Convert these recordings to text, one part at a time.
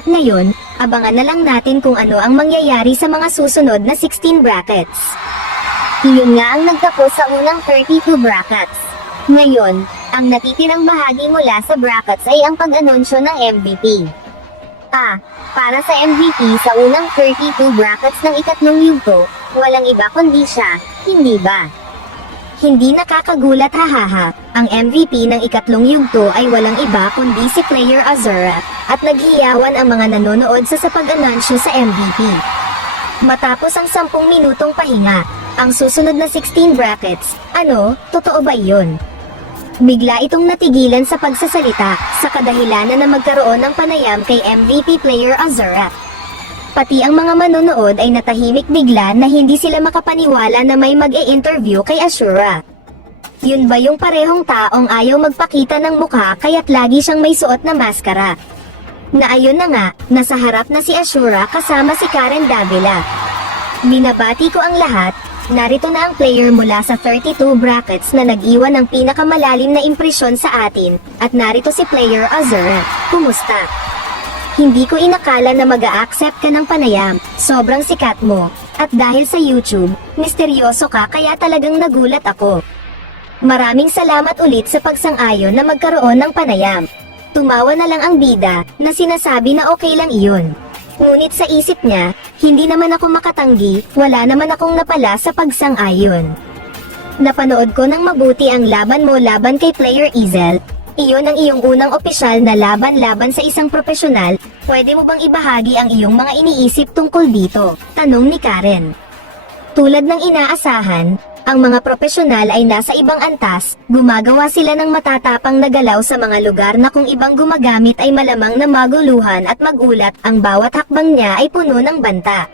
At ngayon, abangan na lang natin kung ano ang mangyayari sa mga susunod na 16 brackets. Iyon nga ang nagtapos sa unang 32 brackets. Ngayon, ang natitirang bahagi mula sa brackets ay ang pag-anunsyo ng MVP. Para sa MVP sa unang 32 brackets ng ikatlong yugto, walang iba kundi siya, hindi ba? Hindi nakakagulat hahaha, ang MVP ng ikatlong yugto ay walang iba kundi si Player Azura, at naghiyawan ang mga nanonood sa pag-anunsyo sa MVP. Matapos ang 10 minutong pahinga, ang susunod na 16 brackets, totoo ba iyon? Bigla itong natigilan sa pagsasalita, sa kadahilanan na magkaroon ng panayam kay MVP Player Azura. Pati ang mga manonood ay natahimik bigla na hindi sila makapaniwala na may mag-e-interview kay Ashura. Yun ba yung parehong taong ayaw magpakita ng mukha kaya't lagi siyang may suot na maskara? Na ayun na nga, nasa harap na si Ashura kasama si Karen Davila. Minabati ko ang lahat. Narito na ang player mula sa 32 brackets na nag-iwan ng pinakamalalim na impresyon sa atin, at narito si Player Azura. Kumusta? Hindi ko inakala na mag-a-accept ka ng panayam, sobrang sikat mo, at dahil sa YouTube, misteryoso ka kaya talagang nagulat ako. Maraming salamat ulit sa pagsang-ayon na magkaroon ng panayam. Tumawa na lang ang bida, na sinasabi na okay lang iyon. Ngunit sa isip niya, hindi naman ako makatanggi, wala naman akong napala sa pagsang-ayon. Napanood ko ng mabuti ang laban mo laban kay Player Ezel. Iyon ang iyong unang opisyal na laban-laban sa isang profesional, pwede mo bang ibahagi ang iyong mga iniisip tungkol dito? Tanong ni Karen. Tulad ng inaasahan, ang mga profesional ay nasa ibang antas, gumagawa sila ng matatapang na galaw sa mga lugar na kung ibang gumagamit ay malamang na maguluhan at magulat, ang bawat hakbang niya ay puno ng banta.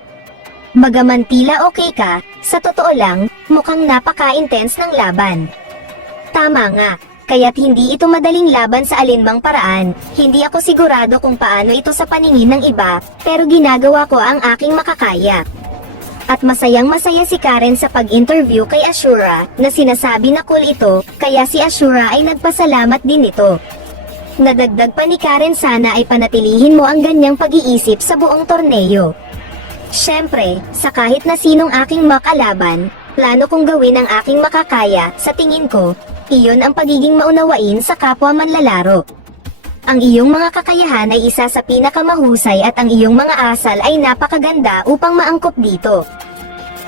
Bagaman tila okay ka, sa totoo lang, mukhang napaka-intense ng laban. Tama nga, kaya't hindi ito madaling laban sa alinmang paraan, hindi ako sigurado kung paano ito sa paningin ng iba, pero ginagawa ko ang aking makakaya. At masayang-masaya si Karen sa pag-interview kay Ashura, na sinasabi na cool ito, kaya si Ashura ay nagpasalamat din ito. Nadagdag pa ni Karen, sana ay panatilihin mo ang ganyang pag-iisip sa buong torneo. Siyempre, sa kahit na sinong aking makalaban, plano kong gawin ang aking makakaya, sa tingin ko, iyon ang pagiging maunawain sa kapwa manlalaro. Ang iyong mga kakayahan ay isa sa pinakamahusay at ang iyong mga asal ay napakaganda upang maangkop dito.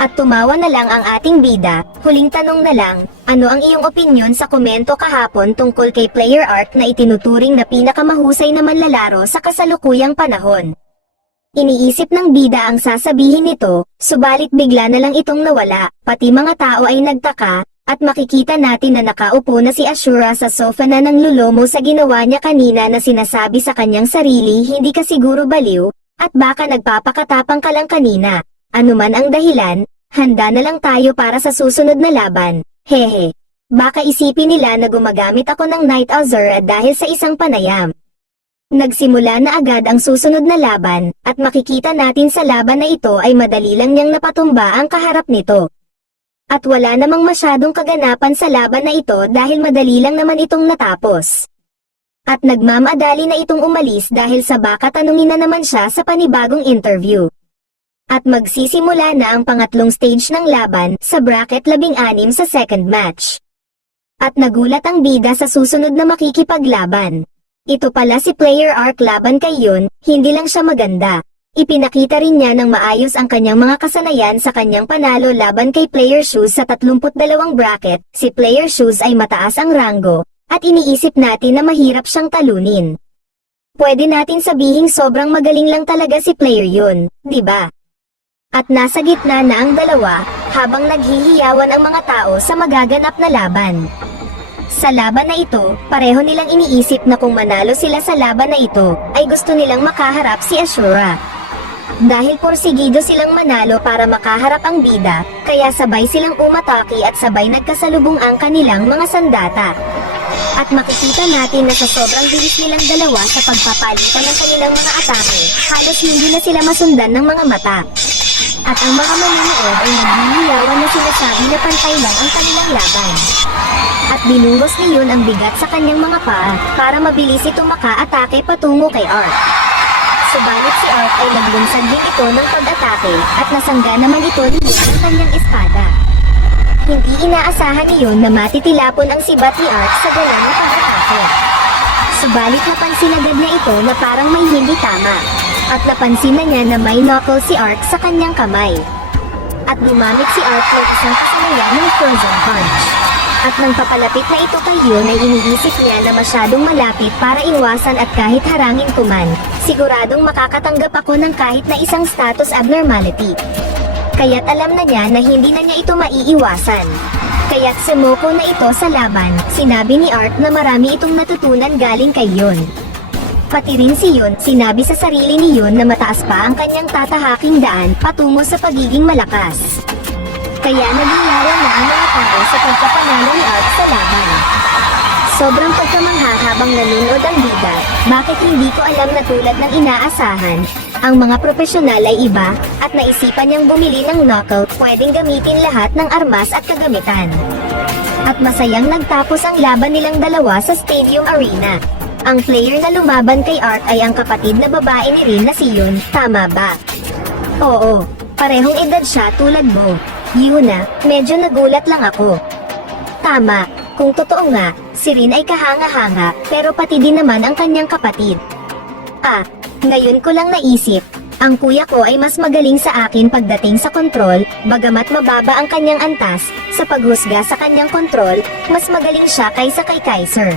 At tumawa na lang ang ating bida, huling tanong na lang, ano ang iyong opinyon sa komento kahapon tungkol kay Player Arc na itinuturing na pinakamahusay na manlalaro sa kasalukuyang panahon? Iniisip ng bida ang sasabihin nito, subalit bigla na lang itong nawala, pati mga tao ay nagtaka, at makikita natin na nakaupo na si Ashura sa sofa na nang lulomo sa ginawa niya kanina na sinasabi sa kanyang sarili hindi ka siguro baliw, at baka nagpapakatapang ka lang kanina. Ano man ang dahilan, handa na lang tayo para sa susunod na laban, hehe. Baka isipin nila na gumagamit ako ng Night Azura dahil sa isang panayam. Nagsimula na agad ang susunod na laban, at makikita natin sa laban na ito ay madali lang niyang napatumba ang kaharap nito. At wala namang masyadong kaganapan sa laban na ito dahil madali lang naman itong natapos. At nagmamadali na itong umalis dahil sa baka tanungin na naman siya sa panibagong interview. At magsisimula na ang pangatlong stage ng laban sa bracket 16 sa second match. At nagulat ang bida sa susunod na makikipaglaban. Ito pala si Player Arc laban kay Yun, hindi lang siya maganda. Ipinakita rin niya ng maayos ang kanyang mga kasanayan sa kanyang panalo laban kay Player Shoes sa 32 bracket, si Player Shoes ay mataas ang ranggo, at iniisip natin na mahirap siyang talunin. Pwede natin sabihing sobrang magaling lang talaga si Player Yun, di ba? At nasa gitna na ang dalawa, habang naghihiyawan ang mga tao sa magaganap na laban. Sa laban na ito, pareho nilang iniisip na kung manalo sila sa laban na ito, ay gusto nilang makaharap si Ashura. Dahil porsigido silang manalo para makaharap ang bida, kaya sabay silang umatake at sabay nagkasalubong ang kanilang mga sandata. At makikita natin na sa sobrang bilis nilang dalawa sa pagpapalitan ng kanilang mga atake, halos hindi na sila masundan ng mga mata. At ang mga manonood ay naghihiyawan na sinasabi na pantay lang ang kanilang laban. At binungos ni Yun ang bigat sa kanyang mga paa, para mabilis itong maka-atake patungo kay Arc. Subalit si Ark ay naglunsad din ito ng pag-atake at nasangga naman ito ni Yun ng kanyang espada. Hindi inaasahan ni Yun na matitilapon ang sibat ni Ark sa galang na pag-atake. Subalit napansin agad niya ito na parang may hindi tama. At napansin na niya na may knuckle si Ark sa kanyang kamay. At gumamit si Ark ng isang kasanayan ng Frozen Punch. At nang papalapit na ito kay Yun ay iniisip niya na masyadong malapit para iwasan at kahit harangin ko man, siguradong makakatanggap ako ng kahit na isang status abnormality. Kaya't alam na niya na hindi na niya ito maiiwasan. Kaya't sumoko na ito sa laban, sinabi ni Ark na marami itong natutunan galing kay Yun. Pati rin si Yun, sinabi sa sarili ni Yun na mataas pa ang kanyang tatahaking daan patungo sa pagiging malakas. Kaya naging larawan na ang mga tao sa pagkapanalo ni Ark sa laban. Sobrang pagkamangha habang nanonood ang bida, bakit hindi ko alam na tulad ng inaasahan, ang mga profesional ay iba, at naisipan niyang bumili ng knuckle, pwedeng gamitin lahat ng armas at kagamitan. At masayang nagtapos ang laban nilang dalawa sa Stadium Arena. Ang player na lumaban kay Ark ay ang kapatid na babae ni Rin na si Yun, tama ba? Oo, parehong edad siya tulad mo. Yuna, medyo nagulat lang ako. Tama, kung totoo nga, si Rin ay kahanga-hanga, pero pati din naman ang kanyang kapatid. Ngayon ko lang naisip, ang kuya ko ay mas magaling sa akin pagdating sa kontrol, bagamat mababa ang kanyang antas, sa paghusga sa kanyang kontrol, mas magaling siya kaysa kay Kaiser.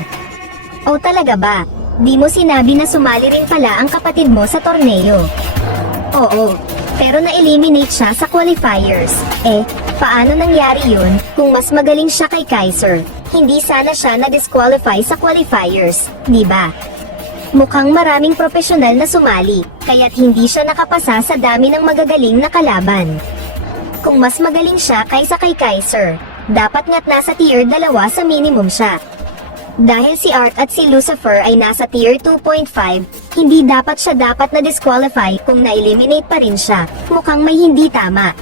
O talaga ba? Di mo sinabi na sumali rin pala ang kapatid mo sa torneo? Oo. Pero na-eliminate siya sa qualifiers. Paano nangyari yun, kung mas magaling siya kay Kaiser? Hindi sana siya na-disqualify sa qualifiers, di ba? Mukhang maraming profesional na sumali, kaya't hindi siya nakapasa sa dami ng magagaling na kalaban. Kung mas magaling siya kaysa kay Kaiser, dapat nga't nasa tier 2 sa minimum siya. Dahil si Ark at si Lucifer ay nasa tier 2.5, hindi dapat siya dapat na-disqualify kung na-eliminate pa rin siya. Mukhang may hindi tama.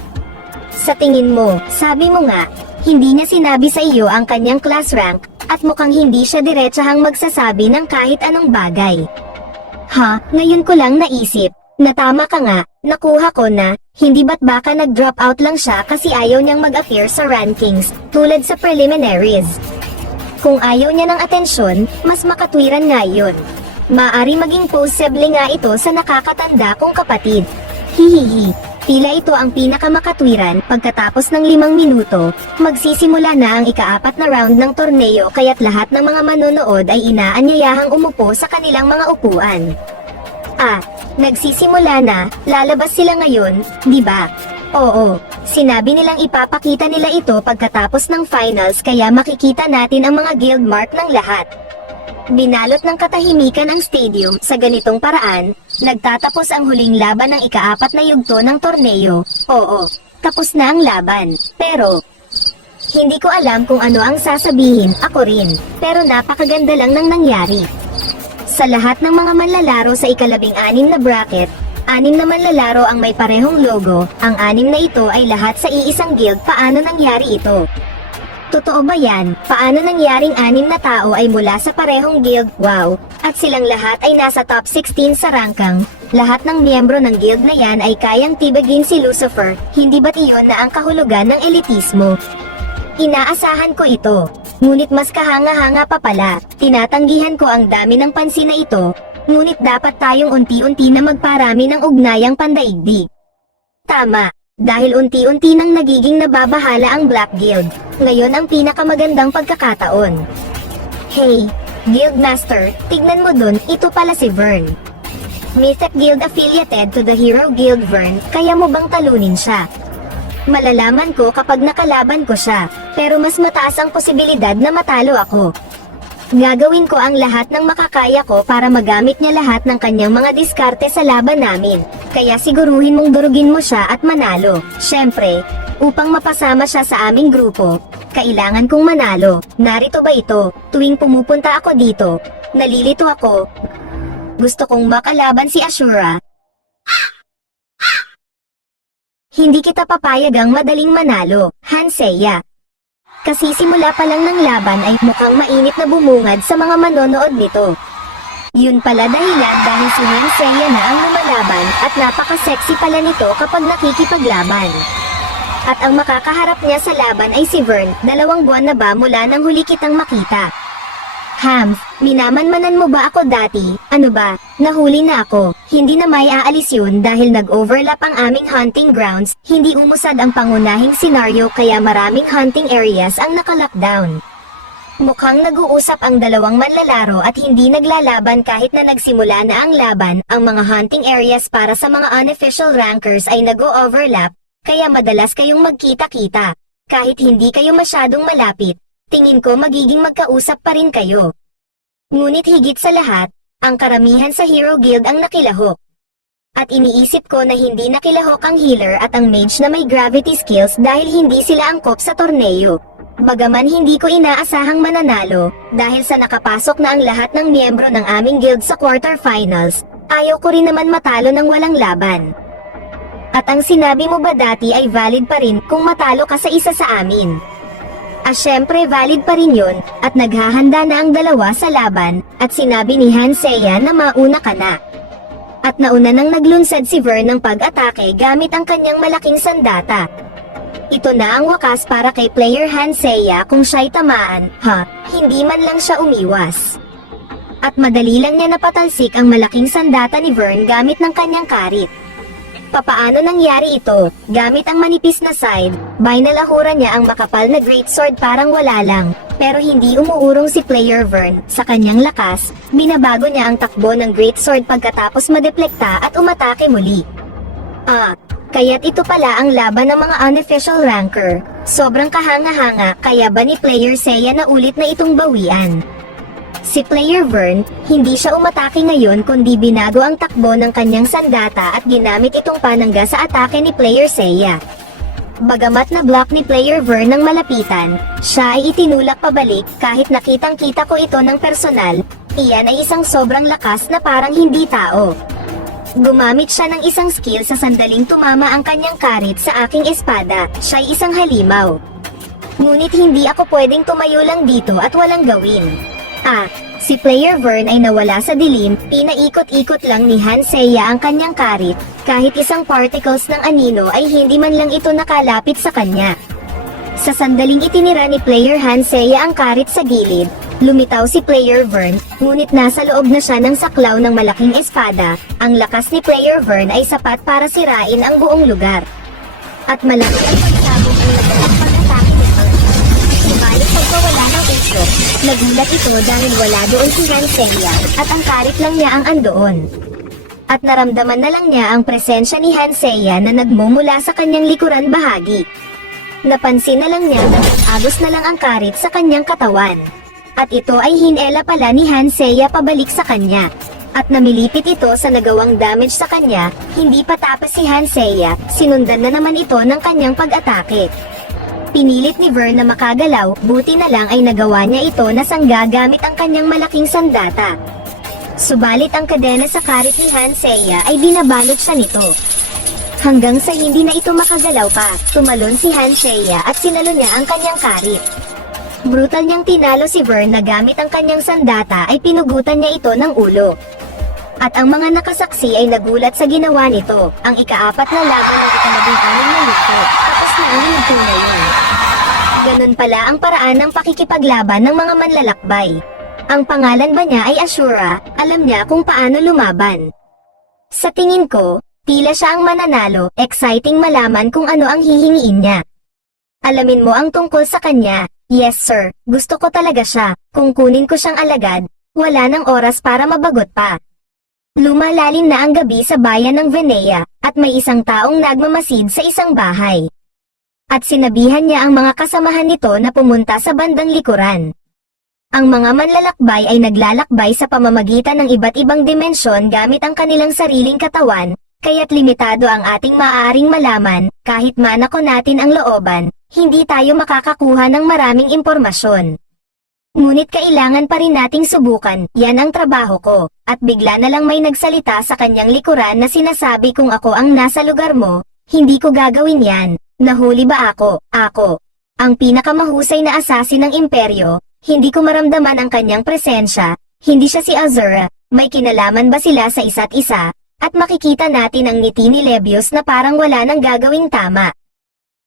Sa tingin mo, sabi mo nga, hindi niya sinabi sa iyo ang kanyang class rank, at mukhang hindi siya diretsahang magsasabi ng kahit anong bagay. Ngayon ko lang naisip, na tama ka nga, nakuha ko na, hindi ba't baka nag-drop out lang siya kasi ayaw niyang mag-appear sa rankings, tulad sa preliminaries. Kung ayaw niya ng atensyon, mas makatwiran nga yun. Maari maging possible nga ito sa nakakatanda kong kapatid. Hihihi, tila ito ang pinakamakatwiran. Pagkatapos ng 5 minuto, magsisimula na ang ika-4 na round ng torneo kaya't lahat ng mga manonood ay inaanyayahang umupo sa kanilang mga upuan. Nagsisimula na, lalabas sila ngayon, di ba? Oo, sinabi nilang ipapakita nila ito pagkatapos ng finals kaya makikita natin ang mga guild mark ng lahat. Binalot ng katahimikan ang stadium sa ganitong paraan, nagtatapos ang huling laban ng ika-4 na yugto ng torneo. Oo, tapos na ang laban, pero hindi ko alam kung ano ang sasabihin, ako rin, pero napakaganda lang ng nangyari. Sa lahat ng mga manlalaro sa ika-16 na bracket, 6 na manlalaro ang may parehong logo, ang 6 na ito ay lahat sa iisang guild. Paano nangyari ito? Totoo ba yan? Paano nangyaring 6 na tao ay mula sa parehong guild? Wow! At silang lahat ay nasa top 16 sa rangkang. Lahat ng miyembro ng guild na yan ay kayang tibagin si Lucifer, hindi ba't iyon na ang kahulugan ng elitismo? Inaasahan ko ito. Ngunit mas kahanga-hanga pa pala, tinatanggihan ko ang dami ng pansin na ito, ngunit dapat tayong unti-unti na magparami ng ugnayang pandaigdig. Tama, dahil unti-unti nang nagiging nababahala ang Black Guild, ngayon ang pinakamagandang pagkakataon. Hey, Guildmaster, tignan mo dun, ito pala si Vern. Mythic Guild affiliated to the Hero Guild Vern, kaya mo bang talunin siya? Malalaman ko kapag nakalaban ko siya, pero mas mataas ang posibilidad na matalo ako. Gagawin ko ang lahat ng makakaya ko para magamit niya lahat ng kanyang mga diskarte sa laban namin, kaya siguruhin mong durugin mo siya at manalo. Syempre, upang mapasama siya sa aming grupo, kailangan kong manalo. Narito ba ito, tuwing pumupunta ako dito, nalilito ako. Gusto kong makalaban si Ashura. Hindi kita papayagang madaling manalo, Hanseiya. Kasi simula pa lang ng laban ay mukhang mainit na bumungad sa mga manonood nito. Yun pala dahilan dahil si Hansaya na ang lumalaban at napaka-sexy pala nito kapag nakikipaglaban. At ang makakaharap niya sa laban ay si Vern, 2 buwan na ba mula nang huli kitang makita. Hams, minamanmanan mo ba ako dati? Ano ba, nahuli na ako. Hindi na may aalis yun dahil nag-overlap ang aming hunting grounds, hindi umusad ang pangunahing senaryo kaya maraming hunting areas ang naka-lockdown. Mukhang nag-uusap ang dalawang manlalaro at hindi naglalaban kahit na nagsimula na ang laban, ang mga hunting areas para sa mga unofficial rankers ay nag-o-overlap, kaya madalas kayong magkita-kita. Kahit hindi kayo masyadong malapit, tingin ko magiging magkausap pa rin kayo. Ngunit higit sa lahat, ang karamihan sa Hero Guild ang nakilahok. At iniisip ko na hindi nakilahok ang healer at ang mage na may gravity skills dahil hindi sila angkop sa torneo. Bagaman hindi ko inaasahang mananalo, dahil sa nakapasok na ang lahat ng miyembro ng aming guild sa quarterfinals, ayaw ko rin naman matalo ng walang laban. At ang sinabi mo ba dati ay valid pa rin kung matalo ka sa isa sa amin? Syempre valid pa rin yun, at naghahanda na ang dalawa sa laban, at sinabi ni Hansaya na mauna ka na. At nauna nang naglunsad si Vern ng pag-atake gamit ang kanyang malaking sandata. Ito na ang wakas para kay player Hansaya kung siya'y tamaan, hindi man lang siya umiwas. At madali lang niya napatalsik ang malaking sandata ni Vern gamit ng kanyang karit. Papaano nangyari ito? Gamit ang manipis na side, binalahura niya ang makapal na greatsword parang wala lang, pero hindi umuurong si player Vern. Sa kanyang lakas, binabago niya ang takbo ng greatsword pagkatapos madeplekta at umatake muli. Kaya't ito pala ang laban ng mga unofficial ranker. Sobrang kahanga-hanga kaya ba ni player Seiya na ulit na itong bawian? Si player Vern, hindi siya umatake ngayon kundi binago ang takbo ng kanyang sandata at ginamit itong panangga sa atake ni player Seiya. Bagamat na block ni player Vern ng malapitan, siya ay itinulak pabalik kahit nakitang-kita ko ito ng personal. Iyan ay isang sobrang lakas na parang hindi tao. Gumamit siya ng isang skill sa sandaling tumama ang kanyang karit sa aking espada, siya'y isang halimaw. Ngunit hindi ako pwedeng tumayo lang dito at walang gawin. Si player Vern ay nawala sa dilim, pinaikot-ikot lang ni Hansaya ang kanyang karit, kahit isang particles ng anino ay hindi man lang ito nakalapit sa kanya. Sa sandaling itinira ni player Hansaya ang karit sa gilid, lumitaw si player Vern, ngunit nasa loob na siya ng saklaw ng malaking espada. Ang lakas ni player Vern ay sapat para sirain ang buong lugar. At malaki ang pagsabog ng lakas pag-atake ni Vern. Subalit pagkawala ng uso, nagulat ito dahil wala doon si Hansaya, at ang karit lang niya ang andoon. At naramdaman na lang niya ang presensya ni Hansaya na nagmumula sa kanyang likuran bahagi. Napansin na lang niya na agos na lang ang karit sa kanyang katawan. At ito ay hinela pala ni Hansaya pabalik sa kanya. At namilipit ito sa nagawang damage sa kanya, hindi pa tapos si Hansaya, sinundan na naman ito ng kanyang pag-atake. Pinilit ni Vern na makagalaw, buti na lang ay nagawa niya ito na sangga gamit ang kanyang malaking sandata. Subalit ang kadena sa karit ni Hansaya ay binabalot siya nito. Hanggang sa hindi na ito makagalaw pa, tumalon si Hansaya at sinalo niya ang kanyang karit. Brutal niyang tinalo si Vern na gamit ang kanyang sandata ay pinugutan niya ito ng ulo. At ang mga nakasaksi ay nagulat sa ginawa nito, ang ika-4 na laban ng ika-16 na yugto, tapos na ang yugto na yun. Ganun pala ang paraan ng pakikipaglaban ng mga manlalakbay. Ang pangalan ba niya ay Ashura, alam niya kung paano lumaban. Sa tingin ko, tila siya ang mananalo, exciting malaman kung ano ang hihingiin niya. Alamin mo ang tungkol sa kanya. Yes sir, gusto ko talaga siya. Kung kunin ko siyang alagad, wala nang oras para mabagot pa. Lumalalim na ang gabi sa bayan ng Venea, at may isang taong nagmamasid sa isang bahay. At sinabihan niya ang mga kasamahan nito na pumunta sa bandang likuran. Ang mga manlalakbay ay naglalakbay sa pamamagitan ng iba't ibang dimensyon gamit ang kanilang sariling katawan, kaya't limitado ang ating maaaring malaman, kahit manako natin ang looban. Hindi tayo makakakuha ng maraming impormasyon. Ngunit kailangan pa rin nating subukan, yan ang trabaho ko, at bigla na lang may nagsalita sa kanyang likuran na sinasabi kung ako ang nasa lugar mo, hindi ko gagawin yan, nahuli ba ako, ang pinakamahusay na assassin ng imperyo, hindi ko maramdaman ang kanyang presensya, hindi siya si Azura, May kinalaman ba sila sa isa't isa? At makikita natin ang ngiti ni Lebius na parang wala nang gagawing tama.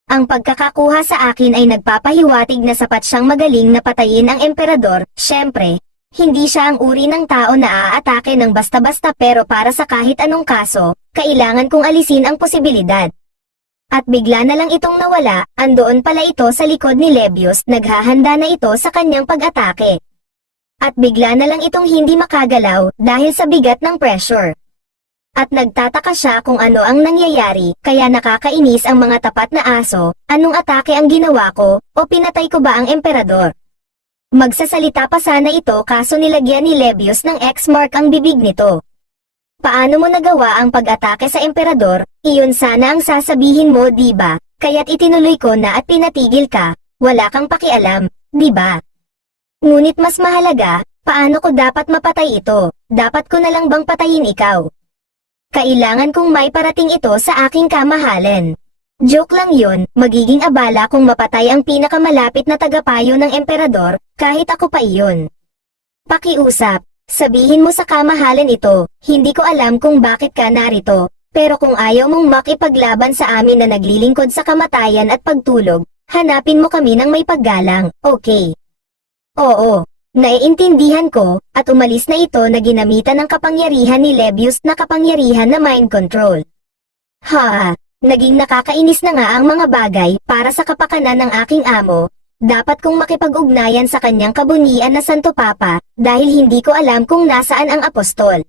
Ang pagkakakuha sa akin ay nagpapahiwatig na sapat siyang magaling na patayin ang emperador. Syempre, hindi siya ang uri ng tao na aatake ng basta-basta, pero para sa kahit anong kaso, kailangan kong alisin ang posibilidad. At bigla na lang itong nawala, andoon pala ito sa likod ni Lebius, naghahanda na ito sa kanyang pag-atake. At bigla na lang itong hindi makagalaw dahil sa bigat ng pressure. At nagtataka siya kung ano ang nangyayari, kaya nakakainis ang mga tapat na aso. Anong atake ang ginawa ko, o pinatay ko ba ang emperador? Magsasalita pa sana ito kaso nilagyan ni Lebius ng X mark ang bibig nito. Paano mo nagawa ang pag-atake sa emperador? Iyon sana ang sasabihin mo, diba? Kaya't itinuloy ko na at pinatigil ka, wala kang pakialam, diba? Ngunit mas mahalaga, paano ko dapat mapatay ito? Dapat ko na lang bang patayin ikaw? Kailangan kong may parating ito sa aking kamahalan. Joke lang yun, magiging abala kung mapatay ang pinakamalapit na tagapayo ng emperador, kahit ako pa iyon. Pakiusap, sabihin mo sa kamahalan ito, hindi ko alam kung bakit ka narito, pero kung ayaw mong makipaglaban sa amin na naglilingkod sa kamatayan at pagtulog, hanapin mo kami ng may paggalang, okay? Oo. Naiintindihan ko, at umalis na ito na ginamitan ng kapangyarihan ni Lebius na kapangyarihan na mind control. Naging nakakainis na nga ang mga bagay para sa kapakanan ng aking amo. Dapat kong makipag-ugnayan sa kanyang kabunian na Santo Papa, dahil hindi ko alam kung nasaan ang apostol.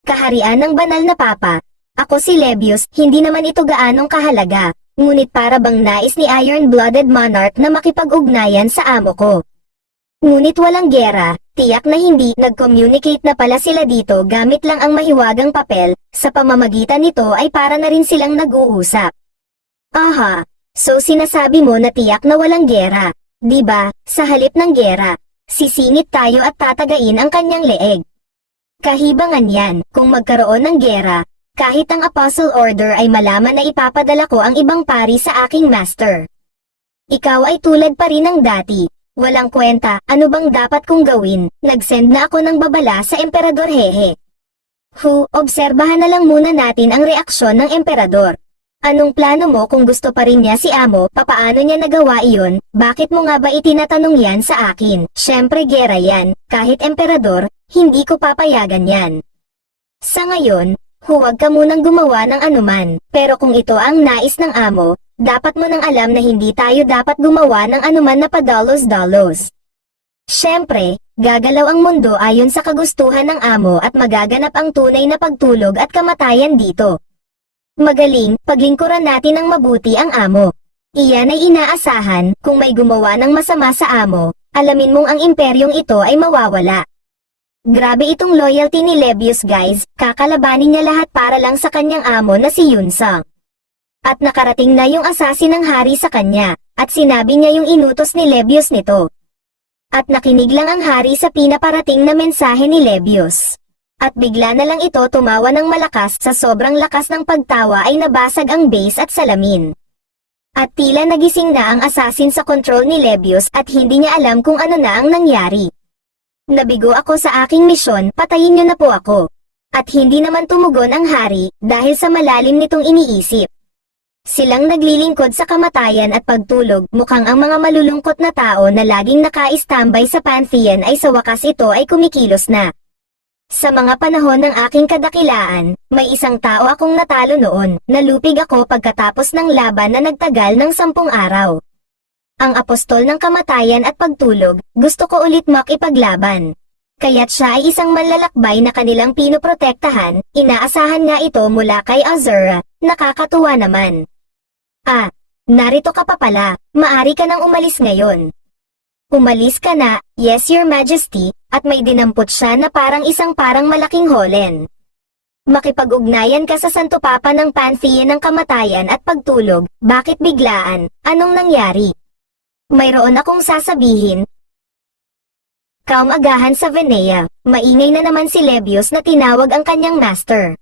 Kaharian ng banal na Papa. Ako si Lebius, hindi naman ito gaanong kahalaga, ngunit para bang nais ni Iron-Blooded Monarch na makipag-ugnayan sa amo ko. Ngunit walang gera, tiyak na hindi nag-communicate na pala sila dito gamit lang ang mahiwagang papel, sa pamamagitan nito ay para na rin silang nag-uusap. Aha, so sinasabi mo na tiyak na walang gera, diba? Sa halip ng gera, sisingit tayo at tatagain ang kanyang leeg. Kahibangan yan, kung magkaroon ng gera, kahit ang Apostle Order ay malaman na ipapadala ko ang ibang pari sa aking master. Ikaw ay tulad pa rin ng dati. Walang kwenta, ano bang dapat kong gawin? Nag-send na ako ng babala sa emperador, hehe. Obserbahan na lang muna natin ang reaksyon ng emperador. Anong plano mo kung gusto pa rin niya si amo? Papaano niya nagawa iyon? Bakit mo nga ba itinatanong yan sa akin? Syempre gera yan, kahit emperador, hindi ko papayagan yan. Sa ngayon, huwag ka munang gumawa ng anuman, pero kung ito ang nais ng amo, dapat mo nang alam na hindi tayo dapat gumawa ng anuman na padalos-dalos. Siyempre, gagalaw ang mundo ayon sa kagustuhan ng amo at magaganap ang tunay na pagtulog at kamatayan dito. Magaling, paglingkuran natin ng mabuti ang amo. Iyan ay inaasahan, kung may gumawa ng masama sa amo, alamin mong ang imperyong ito ay mawawala. Grabe itong loyalty ni Lebius guys, kakalabanin niya lahat para lang sa kanyang amo na si Yunsang. At nakarating na yung assassin ng hari sa kanya, at sinabi niya yung inutos ni Lebius nito. At nakinig lang ang hari sa pinaparating na mensahe ni Lebius. At bigla na lang ito tumawa ng malakas, sa sobrang lakas ng pagtawa ay nabasag ang base at salamin. At tila nagising na ang assassin sa control ni Lebius at hindi niya alam kung ano na ang nangyari. Nabigo ako sa aking misyon, patayin niyo na po ako. At hindi naman tumugon ang hari, dahil sa malalim nitong iniisip. Silang naglilingkod sa kamatayan at pagtulog, mukhang ang mga malulungkot na tao na laging naka-istambay sa Pantheon ay sa wakas ito ay kumikilos na. Sa mga panahon ng aking kadakilaan, may isang tao akong natalo noon, nalupig ako pagkatapos ng laban na nagtagal ng 10 araw. Ang apostol ng kamatayan at pagtulog, gusto ko ulit makipaglaban. Kaya't siya ay isang manlalakbay na kanilang pinoprotektahan, inaasahan nga ito mula kay Azura, nakakatuwa naman. Narito ka pa pala, maari ka nang umalis ngayon. Umalis ka na, yes your majesty, at may dinampot siya na parang parang malaking holen. Makipag-ugnayan ka sa Santo Papa ng Pantheon ng kamatayan at pagtulog, bakit biglaan, anong nangyari? Mayroon akong sasabihin. Kaumagahan sa Venea, maingay na naman si Lebius na tinawag ang kanyang master.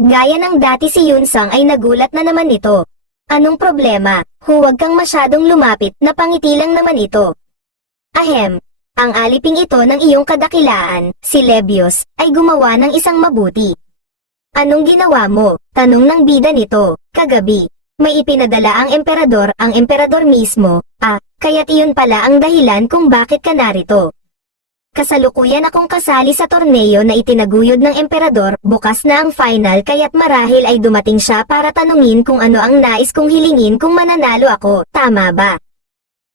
Gaya ng dati si Yunsang ay nagulat na naman ito. Anong problema? Huwag kang masyadong lumapit, napangiti lang naman ito. Ang aliping ito ng iyong kadakilaan, si Lebios, ay gumawa ng isang mabuti. Anong ginawa mo? Tanong ng bida nito, kagabi. May ipinadala ang emperador mismo, kaya't iyon pala ang dahilan kung bakit ka narito. Kasalukuyan akong kasali sa torneo na itinaguyod ng emperador, bukas na ang final kaya't marahil ay dumating siya para tanungin kung ano ang nais kong hilingin kung mananalo ako, tama ba?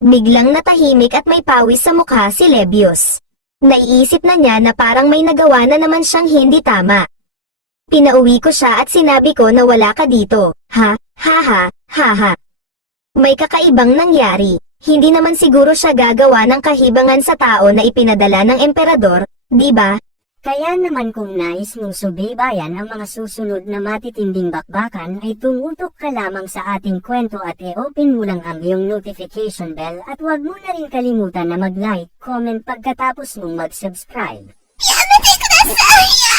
Biglang natahimik at may pawis sa mukha si Lebios. Naiisip na niya na parang may nagawa na naman siyang hindi tama. Pinauwi ko siya at sinabi ko na wala ka dito, ha. May kakaibang nangyari. Hindi naman siguro siya gagawa ng kahibangan sa tao na ipinadala ng emperador, di ba? Kaya naman kung nais mong subaybayan ang mga susunod na matitinding bakbakan ay tumutok ka lamang sa ating kwento at i-open mo lang ang iyong notification bell at huwag mo na rin kalimutan na mag-like, comment pagkatapos mong mag-subscribe. やめてくださいよ